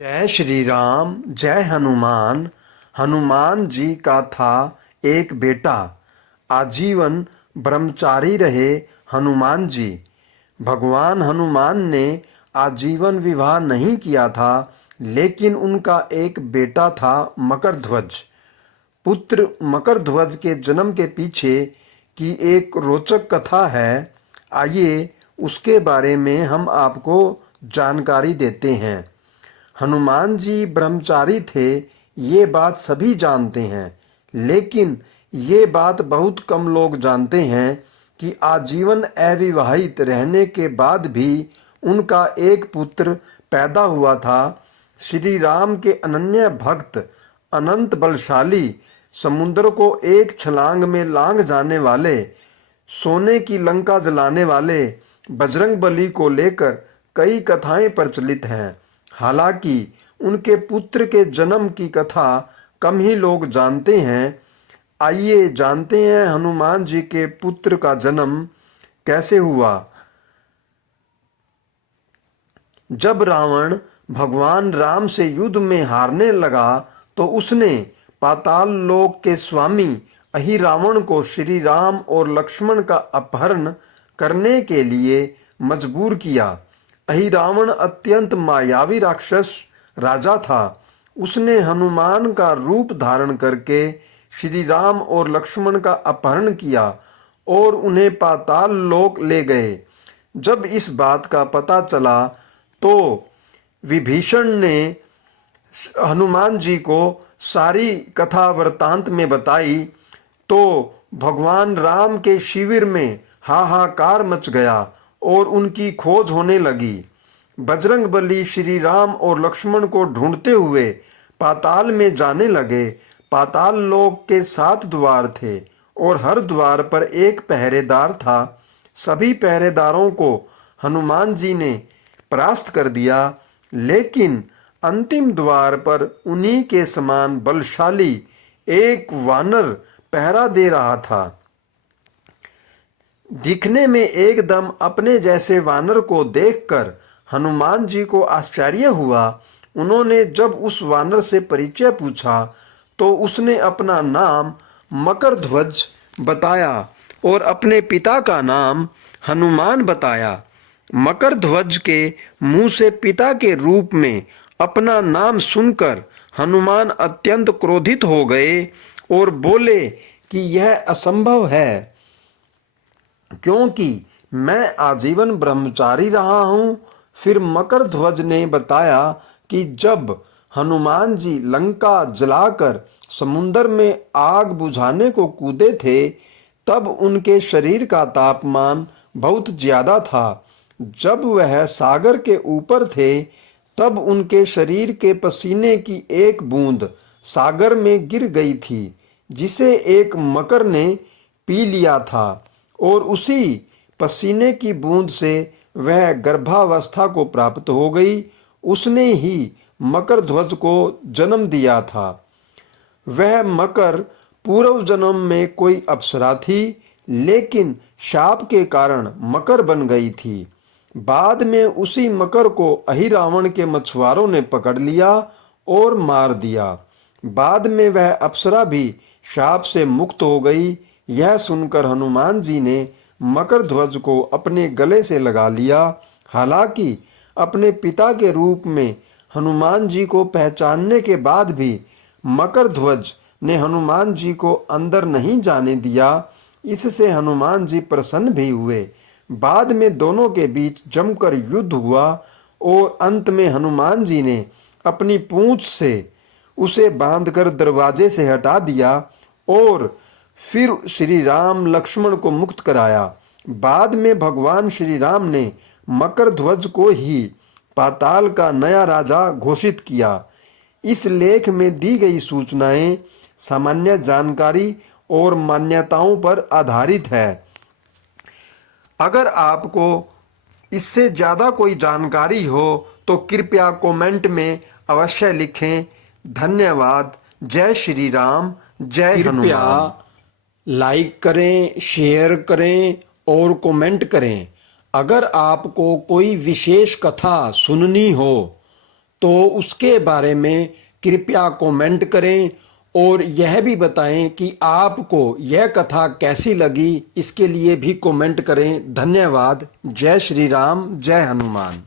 जय श्री राम। जय हनुमान। हनुमान जी का था एक बेटा, आजीवन ब्रह्मचारी रहे हनुमान जी। भगवान हनुमान ने आजीवन विवाह नहीं किया था, लेकिन उनका एक बेटा था मकरध्वज। पुत्र मकरध्वज के जन्म के पीछे की एक रोचक कथा है। आइए उसके बारे में हम आपको जानकारी देते हैं। हनुमान जी ब्रह्मचारी थे, ये बात सभी जानते हैं, लेकिन ये बात बहुत कम लोग जानते हैं कि आजीवन अविवाहित रहने के बाद भी उनका एक पुत्र पैदा हुआ था। श्री राम के अनन्य भक्त, अनंत बलशाली, समुद्र को एक छलांग में लांघ जाने वाले, सोने की लंका जलाने वाले बजरंगबली को लेकर कई कथाएं प्रचलित हैं। हालांकि उनके पुत्र के जन्म की कथा कम ही लोग जानते हैं। आइए जानते हैं हनुमान जी के पुत्र का जन्म कैसे हुआ। जब रावण भगवान राम से युद्ध में हारने लगा तो उसने पाताल लोक के स्वामी अहिरावण को श्री राम और लक्ष्मण का अपहरण करने के लिए मजबूर किया। अहिरावण अत्यंत मायावी राक्षस राजा था। उसने हनुमान का रूप धारण करके श्री राम और लक्ष्मण का अपहरण किया और उन्हें पाताल लोक ले गए। जब इस बात का पता चला तो विभीषण ने हनुमान जी को सारी कथा वृतांत में बताई तो भगवान राम के शिविर में हाहाकार मच गया और उनकी खोज होने लगी। बजरंगबली श्री राम और लक्ष्मण को ढूंढते हुए पाताल में जाने लगे। पाताल लोक के 7 द्वार थे और हर द्वार पर एक पहरेदार था। सभी पहरेदारों को हनुमान जी ने परास्त कर दिया, लेकिन अंतिम द्वार पर उन्हीं के समान बलशाली एक वानर पहरा दे रहा था। दिखने में एकदम अपने जैसे वानर को देखकर हनुमान जी को आश्चर्य हुआ। उन्होंने जब उस वानर से परिचय पूछा तो उसने अपना नाम मकरध्वज बताया और अपने पिता का नाम हनुमान बताया। मकरध्वज के मुंह से पिता के रूप में अपना नाम सुनकर हनुमान अत्यंत क्रोधित हो गए और बोले कि यह असंभव है, क्योंकि मैं आजीवन ब्रह्मचारी रहा हूँ। फिर मकरध्वज ने बताया कि जब हनुमान जी लंका जलाकर समुद्र में आग बुझाने को कूदे थे, तब उनके शरीर का तापमान बहुत ज्यादा था। जब वह सागर के ऊपर थे, तब उनके शरीर के पसीने की एक बूंद सागर में गिर गई थी, जिसे एक मकर ने पी लिया था और उसी पसीने की बूंद से वह गर्भावस्था को प्राप्त हो गई। उसने ही मकरध्वज को जन्म दिया था। वह मकर पूर्व जन्म में कोई अप्सरा थी, लेकिन शाप के कारण मकर बन गई थी। बाद में उसी मकर को अहिरावण के मछुआरों ने पकड़ लिया और मार दिया। बाद में वह अप्सरा भी शाप से मुक्त हो गई। यह सुनकर हनुमान जी ने मकरध्वज को अपने गले से लगा लिया। हालांकि अपने पिता के रूप में हनुमान जी को पहचानने के बाद भी मकरध्वज ने हनुमान जी को अंदर नहीं जाने दिया। इससे हनुमान जी प्रसन्न भी हुए। बाद में दोनों के बीच जमकर युद्ध हुआ और अंत में हनुमान जी ने अपनी पूंछ से उसे बांधकर दरवाजे से हटा दिया और फिर श्री राम लक्ष्मण को मुक्त कराया। बाद में भगवान श्री राम ने मकरध्वज को ही पाताल का नया राजा घोषित किया। इस लेख में दी गई सूचनाएं सामान्य जानकारी और मान्यताओं पर आधारित है। अगर आपको इससे ज़्यादा कोई जानकारी हो तो कृपया कमेंट में अवश्य लिखें। धन्यवाद। जय श्री राम। जय हनुमान। लाइक करें, शेयर करें और कमेंट करें। अगर आपको कोई विशेष कथा सुननी हो तो उसके बारे में कृपया कमेंट करें और यह भी बताएं कि आपको यह कथा कैसी लगी। इसके लिए भी कमेंट करें। धन्यवाद। जय श्री राम, जय हनुमान।